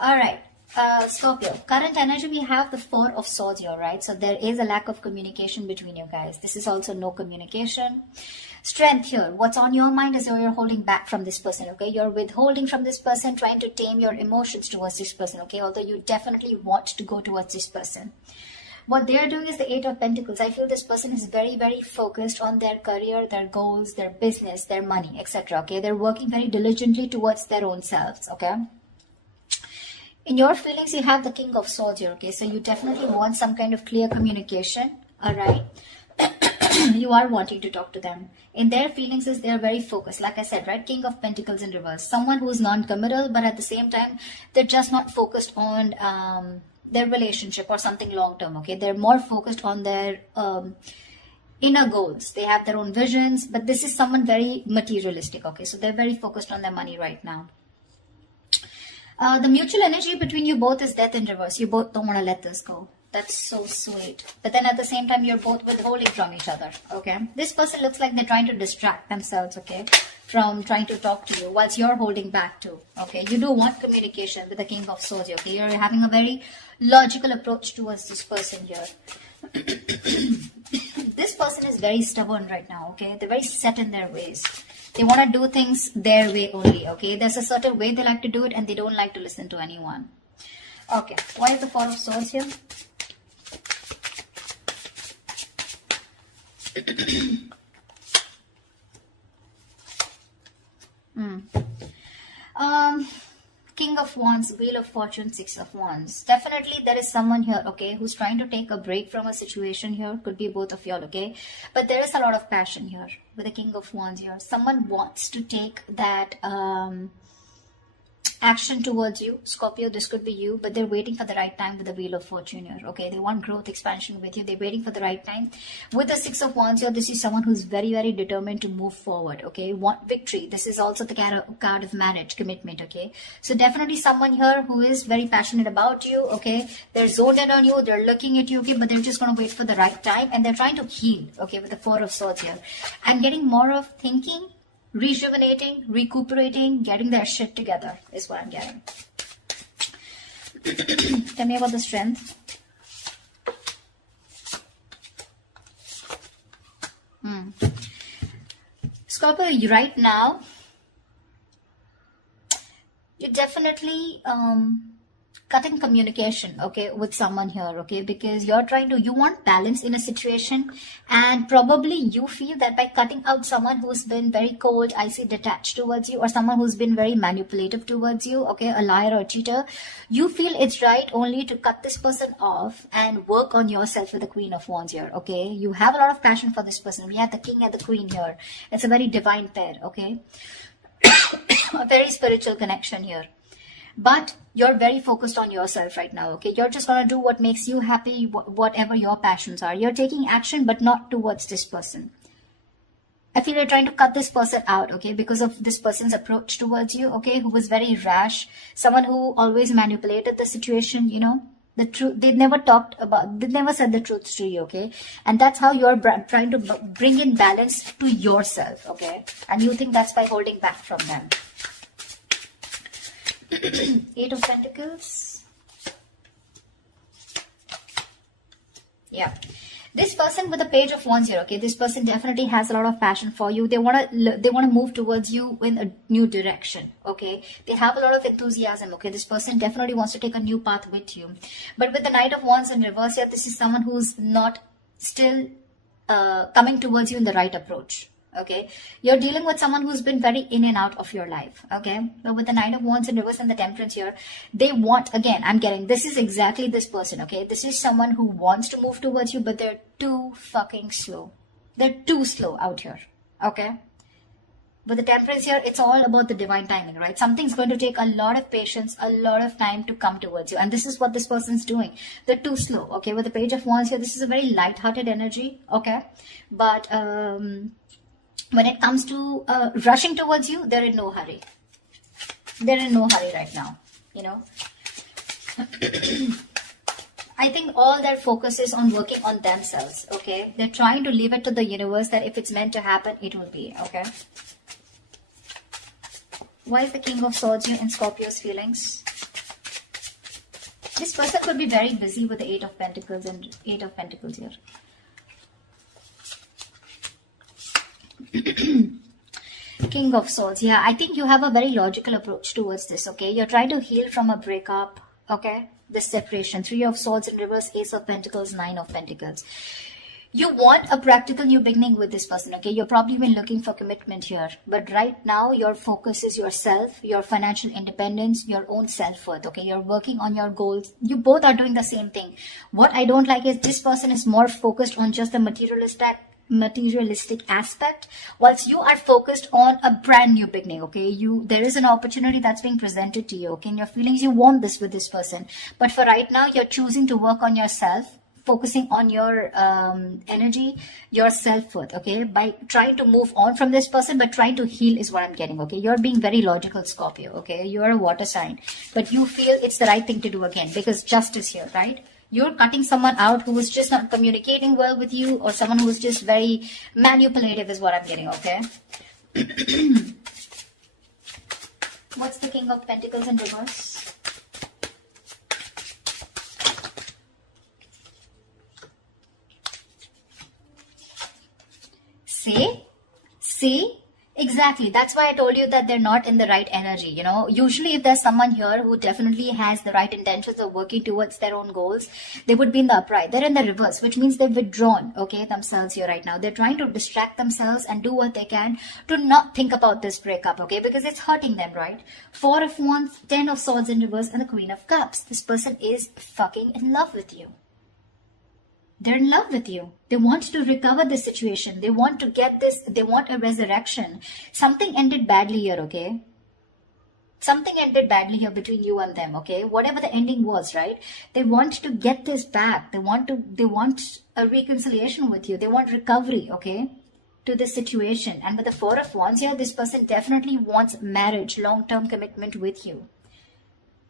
All right. Scorpio, current energy, we have the Four of Swords here, right? So there is a lack of communication between you guys. This is also no communication. Strength here. What's on your mind is you're holding back from this person, okay? You're withholding from this person, trying to tame your emotions towards this person, okay? Although you definitely want to go towards this person. What they're doing is the Eight of Pentacles. I feel this person is very, very focused on their career, their goals, their business, their money, etc. Okay, they're working very diligently towards their own selves, okay? In your feelings, you have the King of Swords here, okay? So you definitely want some kind of clear communication, all right? You are wanting to talk to them. In their feelings is they're very focused. Like I said, right? King of Pentacles in reverse. Someone who's non-committal, but at the same time, they're just not focused on their relationship or something long-term, okay? They're more focused on their inner goals. They have their own visions, but this is someone very materialistic, okay? So they're very focused on their money right now. The mutual energy between you both is death in reverse. You both don't want to let this go. That's so sweet. But then at the same time, you're both withholding from each other, okay? This person looks like they're trying to distract themselves, okay, from trying to talk to you whilst you're holding back too, okay? You do want communication with the King of Swords, okay? You're having a very logical approach towards this person here. This person is very stubborn right now, okay? They're very set in their ways. They want to do things their way only, okay? There's a certain way they like to do it and they don't like to listen to anyone. Okay, why is the Four of Swords here? King of Wands, Wheel of Fortune, Six of Wands. Definitely there is someone here, okay, who's trying to take a break from a situation here. Could be both of y'all, okay? But there is a lot of passion here with the King of Wands here. Someone wants to take that action towards you, Scorpio. This could be you, but they're waiting for the right time with the Wheel of Fortune here, okay? They want growth, expansion with you. They're waiting for the right time. With the Six of Wands here, this is someone who's very, very determined to move forward, okay? Want victory. This is also the card of marriage, commitment, okay? So definitely someone here who is very passionate about you, okay? They're zoned in on you. They're looking at you, okay? But they're just going to wait for the right time, and they're trying to heal, okay, with the Four of Swords here. I'm getting more of thinking, rejuvenating, recuperating, getting their shit together is what I'm getting. Tell me about the strength. Scorpio, right now, you're definitely cutting communication, okay, with someone here, okay, because you want balance in a situation, and probably you feel that by cutting out someone who's been very cold, icy, detached towards you, or someone who's been very manipulative towards you, okay, a liar or a cheater, you feel it's right only to cut this person off and work on yourself with the Queen of Wands here, okay? You have a lot of passion for this person. We have the King and the Queen here. It's a very divine pair, okay? A very spiritual connection here. But you're very focused on yourself right now, okay? You're just going to do what makes you happy, whatever your passions are. You're taking action, but not towards this person. I feel you're trying to cut this person out, okay? Because of this person's approach towards you, okay? Who was very rash. Someone who always manipulated the situation, you know? The truth, they never said the truth to you, okay? And that's how you're trying to bring in balance to yourself, okay? And you think that's by holding back from them. Eight of Pentacles. Yeah. This person with the Page of Wands here, okay, this person definitely has a lot of passion for you. They want to move towards you in a new direction, okay? They have a lot of enthusiasm, okay? This person definitely wants to take a new path with you. But with the Knight of Wands in reverse here, this is someone who's not still coming towards you in the right approach. Okay, you're dealing with someone who's been very in and out of your life, okay? But with the Nine of Wands in reverse and the Temperance here, they want, again, I'm getting, this is exactly this person, okay? This is someone who wants to move towards you, but they're too fucking slow. They're too slow out here, okay? With the Temperance here, it's all about the divine timing, right? Something's going to take a lot of patience, a lot of time to come towards you. And this is what this person's doing. They're too slow, okay? With the Page of Wands here, this is a very light-hearted energy, okay? But, when it comes to rushing towards you, they're in no hurry. They're in no hurry right now, you know. I think all their focus is on working on themselves, okay. They're trying to leave it to the universe that if it's meant to happen, it will be, okay. Why is the King of Swords here in Scorpio's feelings? This person could be very busy with the Eight of Pentacles and Eight of Pentacles here. King of Swords. Yeah, I think you have a very logical approach towards this, okay? You're trying to heal from a breakup, okay? This separation. Three of Swords in reverse, Ace of Pentacles, Nine of Pentacles. You want a practical new beginning with this person, okay? You've probably been looking for commitment here. But right now, your focus is yourself, your financial independence, your own self-worth, okay? You're working on your goals. You both are doing the same thing. What I don't like is this person is more focused on just the materialistic aspect, whilst you are focused on a brand new beginning, okay? There is an opportunity that's being presented to you, okay? In your feelings, you want this with this person. But for right now, you're choosing to work on yourself, focusing on your energy, your self-worth, okay? By trying to move on from this person, but trying to heal is what I'm getting, okay? You're being very logical, Scorpio, okay? You're a water sign, but you feel it's the right thing to do again because justice here, right? You're cutting someone out who is just not communicating well with you, or someone who is just very manipulative is what I'm getting, okay? What's the King of Pentacles in reverse? See? Exactly. That's why I told you that they're not in the right energy, you know. Usually if there's someone here who definitely has the right intentions of working towards their own goals, they would be in the upright. They're in the reverse, which means they've withdrawn, okay, themselves here right now. They're trying to distract themselves and do what they can to not think about this breakup, okay, because it's hurting them, right? Four of Wands, Ten of Swords in reverse, and the Queen of Cups. This person is fucking in love with you. They're in love with you. They want to recover this situation. They want to get this. They want a resurrection. Something ended badly here, okay? Something ended badly here between you and them, okay? Whatever the ending was, right? They want to get this back. They want a reconciliation with you. They want recovery, okay? To this situation. And with the Four of Wands here, this person definitely wants marriage, long-term commitment with you.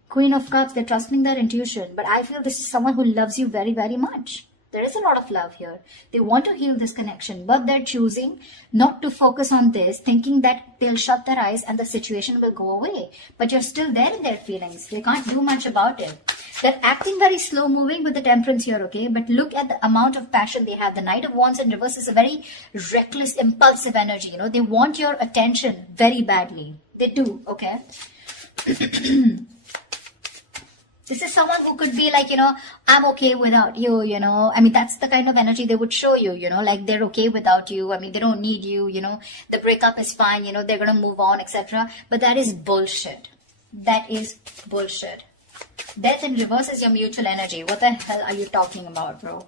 Queen of Cups, they're trusting their intuition. But I feel this is someone who loves you very, very much. There is a lot of love here. They want to heal this connection, but they're choosing not to focus on this, thinking that they'll shut their eyes and the situation will go away. But you're still there in their feelings. They can't do much about it. They're acting very slow moving with the Temperance here, okay? But look at the amount of passion they have. The Knight of Wands in reverse is a very reckless, impulsive energy, you know? They want your attention very badly. They do, okay? This is someone who could be like, you know, I'm okay without you, you know. I mean, that's the kind of energy they would show you, you know, like they're okay without you. I mean, they don't need you, you know. The breakup is fine, you know, they're going to move on, etc. But that is bullshit. That is bullshit. Death in reverse is your mutual energy. What the hell are you talking about, bro?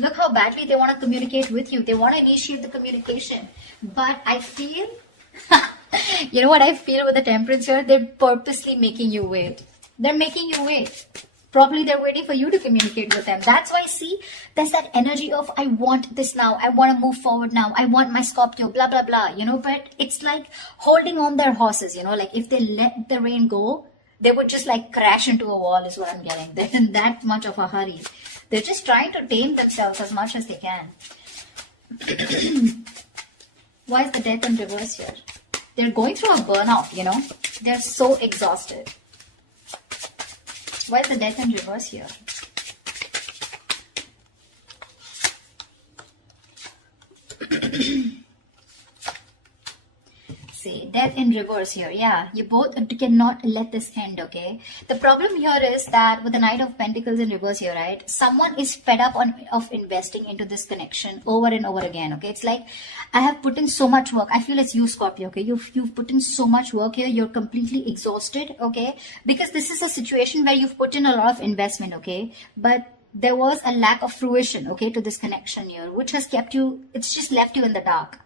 Look how badly they want to communicate with you. They want to initiate the communication. But I feel, you know what I feel with the Temperance here? They're purposely making you wait. They're making you wait. Probably they're waiting for you to communicate with them. That's why, see, there's that energy of, I want this now. I want to move forward now. I want my Scorpio, blah, blah, blah. You know, but it's like holding on their horses, you know, like if they let the rain go, they would just like crash into a wall is what I'm getting. They're in that much of a hurry. They're just trying to tame themselves as much as they can. Why is the Death in reverse here? They're going through a burnout, you know. They're so exhausted. Why is the Death in reverse here? See, Death in reverse here. Yeah, you both cannot let this end, okay? The problem here is that with the Knight of Pentacles in reverse here, right? Someone is fed up of investing into this connection over and over again, okay? It's like, I have put in so much work. I feel it's you, Scorpio, okay? You've put in so much work here. You're completely exhausted, okay? Because this is a situation where you've put in a lot of investment, okay? But there was a lack of fruition, okay, to this connection here, which has kept you, it's just left you in the dark.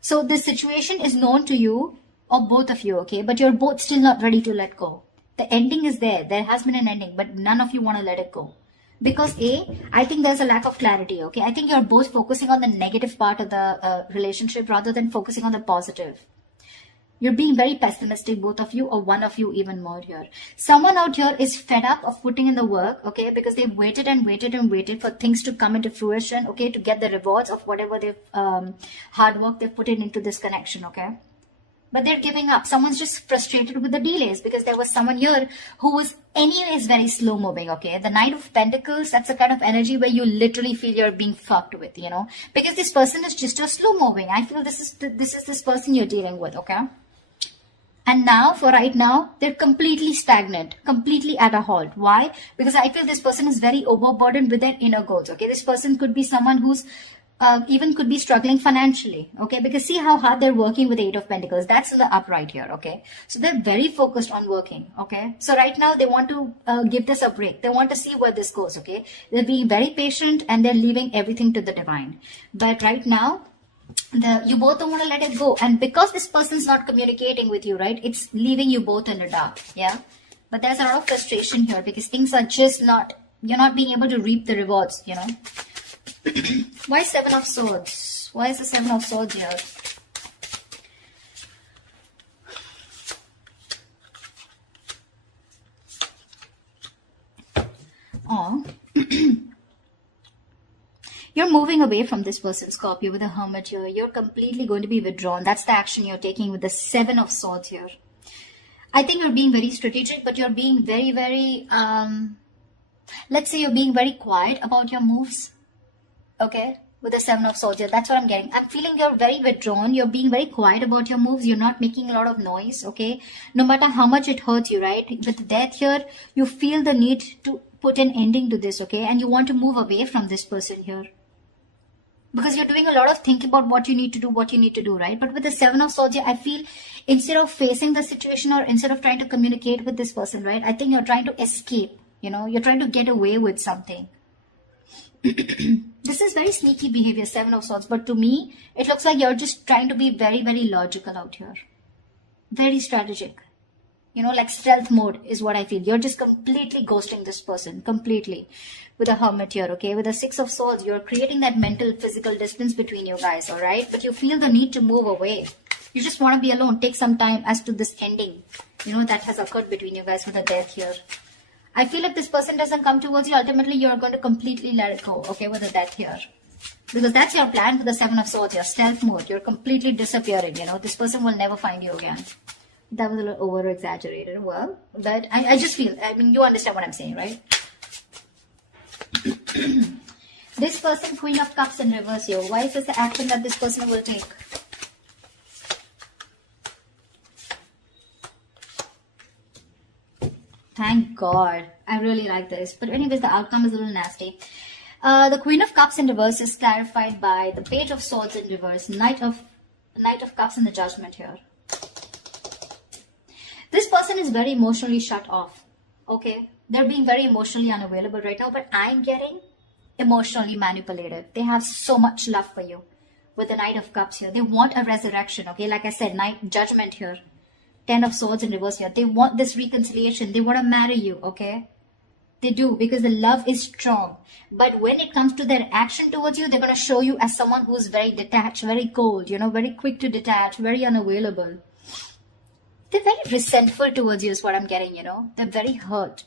So this situation is known to you, or both of you, okay? But you're both still not ready to let go. The ending is there. There has been an ending, but none of you want to let it go. Because I think there's a lack of clarity, okay? I think you're both focusing on the negative part of the relationship rather than focusing on the positive. You're being very pessimistic, both of you, or one of you even more here. Someone out here is fed up of putting in the work, okay? Because they've waited and waited and waited for things to come into fruition, okay? To get the rewards of whatever they've, hard work they've put into this connection, okay? but they're giving up. Someone's just frustrated with the delays because there was someone here who was anyways very slow moving. Okay, the Knight of Pentacles, that's the kind of energy where you literally feel you're being fucked with, you know, because this person is just a slow moving. I feel this is this person you're dealing with. Okay, and now, for right now, they're completely stagnant, completely at a halt. Why? Because I feel this person is very overburdened with their inner goals. Okay, this person could be someone who's even could be struggling financially. Okay, because see how hard they're working with the Eight of Pentacles. That's in the upright here. Okay, so they're very focused on working. Okay, so right now they want to give this a break. They want to see where this goes. Okay, they're being very patient and they're leaving everything to the divine. But right now, you both don't want to let it go, and because this person's not communicating with you, right, it's leaving you both in the dark. Yeah, but there's a lot of frustration here because things are just not, you're not being able to reap the rewards, you know. Why Seven of Swords? Why is the Seven of Swords here? Oh. You're moving away from this person, Scorpio, with the Hermit here. You're completely going to be withdrawn. That's the action you're taking with the Seven of Swords here. I think you're being very strategic, but you're being very, very, let's say you're being very quiet about your moves. Okay? With the Seven of Swords here. That's what I'm getting. I'm feeling you're very withdrawn. You're being very quiet about your moves. You're not making a lot of noise. Okay? No matter how much it hurts you, right? With the Death here, you feel the need to put an ending to this. Okay? And you want to move away from this person here. Because you're doing a lot of thinking about what you need to do, right? But with the Seven of Swords here, I feel instead of facing the situation or instead of trying to communicate with this person, right? I think you're trying to escape, you know, you're trying to get away with something. This is very sneaky behavior, Seven of Swords. But to me, it looks like you're just trying to be very, very logical out here. Very strategic. You know, like stealth mode is what I feel. You're just completely ghosting this person. Completely. With a Hermit here, okay? With the Six of Swords, you're creating that mental, physical distance between you guys, alright? But you feel the need to move away. You just want to be alone. Take some time as to this ending, you know, that has occurred between you guys with the Death here. I feel if this person doesn't come towards you, ultimately you're going to completely let it go, okay? With the Death here. Because that's your plan for the Seven of Swords here. Stealth mode. You're completely disappearing, you know? This person will never find you again. That was a little over-exaggerated. Well, but I just feel, I mean, you understand what I'm saying, right? This person, Queen of Cups in reverse here. Why is this the action that this person will take? Thank God. I really like this. But anyways, the outcome is a little nasty. The Queen of Cups in reverse is clarified by the Page of Swords in reverse. Knight of Cups in the Judgment here. This person is very emotionally shut off. Okay? They're being very emotionally unavailable right now, but I'm getting emotionally manipulated. They have so much love for you with the Knight of Cups here. They want a resurrection, okay? Like I said, Judgment here. Ten of Swords in reverse here. They want this reconciliation. They want to marry you, okay? They do, because the love is strong. But when it comes to their action towards you, they're going to show you as someone who's very detached, very cold, you know, very quick to detach, very unavailable. They're very resentful towards you is what I'm getting, you know. They're very hurt.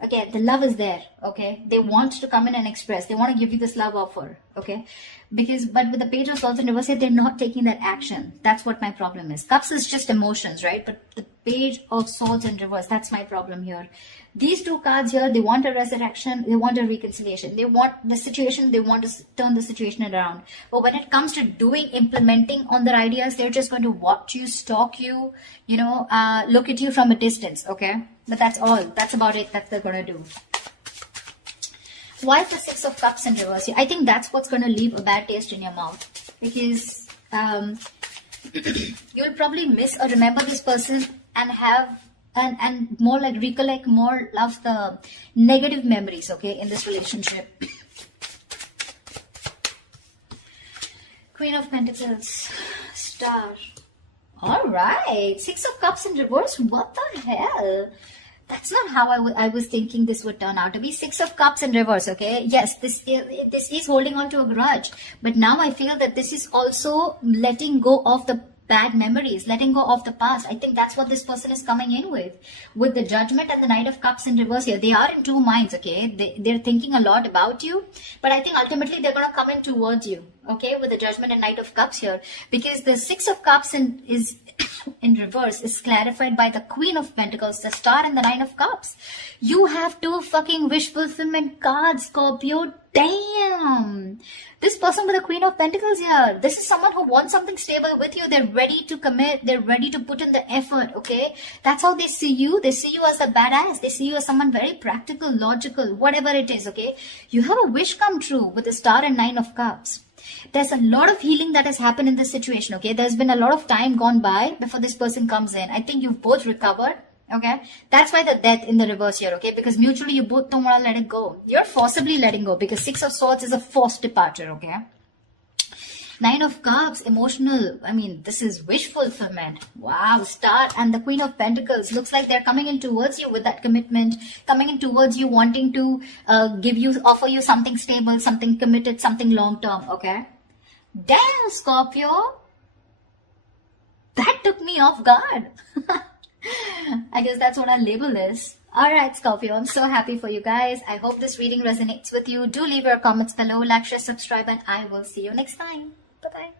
Again, the love is there, okay? They want to come in and express. They want to give you this love offer, okay? But with the Page of Swords in reverse, they're not taking that action. That's what my problem is. Cups is just emotions, right? But the Page of Swords in reverse, that's my problem here. These two cards here, they want a resurrection, they want a reconciliation. They want the situation, they want to turn the situation around. But when it comes to implementing on their ideas, they're just going to watch you, stalk you, you know, look at you from a distance, okay? But that's all. That's about it that they're going to do. Why is the Six of Cups in reverse? I think that's what's going to leave a bad taste in your mouth. Because you'll probably miss or remember this person and have and more like recollect more of the negative memories, okay, in this relationship. Queen of Pentacles, Star. All right, Six of Cups in reverse. What the hell? That's not how I was thinking this would turn out to be. Six of Cups in reverse, okay? Yes, this is holding on to a grudge. But now I feel that this is also letting go of the bad memories, letting go of the past. I think that's what this person is coming in with the Judgment and the Knight of Cups in reverse here. They are in two minds, okay? They're thinking a lot about you, but I think ultimately they're going to come in towards you, okay, with the Judgment and Knight of Cups here, because the Six of Cups is in reverse is clarified by the Queen of Pentacles, the Star, and the Nine of Cups. You have two fucking wish fulfillment cards, Scorpio. Damn! This person with the Queen of Pentacles here, this is someone who wants something stable with you. They're ready to commit. They're ready to put in the effort, okay? That's how they see you. They see you as a badass. They see you as someone very practical, logical, whatever it is, okay? You have a wish come true with the Star and Nine of Cups. There's a lot of healing that has happened in this situation, okay? There's been a lot of time gone by before this person comes in. I think you've both recovered, okay? That's why the Death in the reverse here, okay? Because mutually you both don't want to let it go. You're forcibly letting go because Six of Swords is a forced departure, okay? Nine of Cups, emotional. I mean, this is wish fulfillment. Wow, Star and the Queen of Pentacles. Looks like they're coming in towards you with that commitment. Coming in towards you, wanting to offer you something stable, something committed, something long-term, okay? Damn, Scorpio. That took me off guard. I guess that's what our label is. Alright, Scorpio, I'm so happy for you guys. I hope this reading resonates with you. Do leave your comments below, like, share, subscribe, and I will see you next time. Bye-bye.